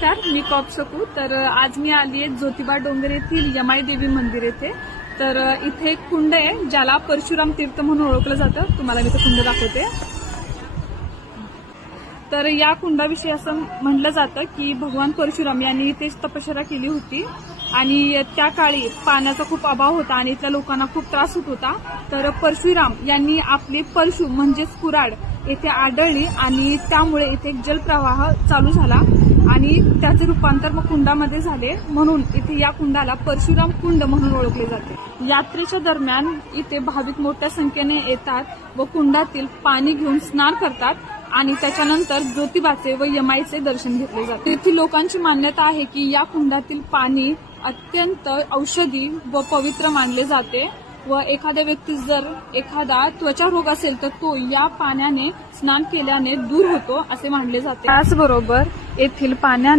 नमस्कार मी कॉप सकू. तर आज मी आली आहे ज्योतिबा डोंगर येथील यमाई देवी मंदिर येथे. तर इथे एक कुंड आहे ज्याला परशुराम तीर्थ म्हणून ओळखलं जातं. तुम्हाला मी ते कुंड दाखवते. तर या कुंडाविषयी असं म्हटलं जातं की भगवान परशुराम यांनी इथेच तपश्चर्या केली होती. आणि त्या काळी पाण्याचा खूप अभाव होता आणि इथल्या लोकांना खूप त्रास होत होता. तर परशुराम यांनी आपली परशु म्हणजेच कुराड येथे आढळली आणि त्यामुळे इथे एक जलप्रवाह चालू झाला आणि त्याचे रूपांतर मग कुंडामध्ये झाले. म्हणून इथे या कुंडाला परशुराम कुंड म्हणून ओळखले जाते. यात्रेच्या दरम्यान इथे भाविक मोठ्या संख्येने येतात व कुंडातील पाणी घेऊन स्नान करतात. आणि त्याच्यानंतर ज्योतिबाचे व यमाईचे दर्शन घेतले जाते. येथील लोकांची मान्यता आहे की या कुंडातील पाणी अत्यंत औषधी व पवित्र मानले जाते व एखाद्या व्यक्तीस जर एखादा त्वचा रोग असेल तर तो या पाण्याने स्नान केल्याने दूर होतो असे मानले जाते. त्याचबरोबर येथील पाण्याने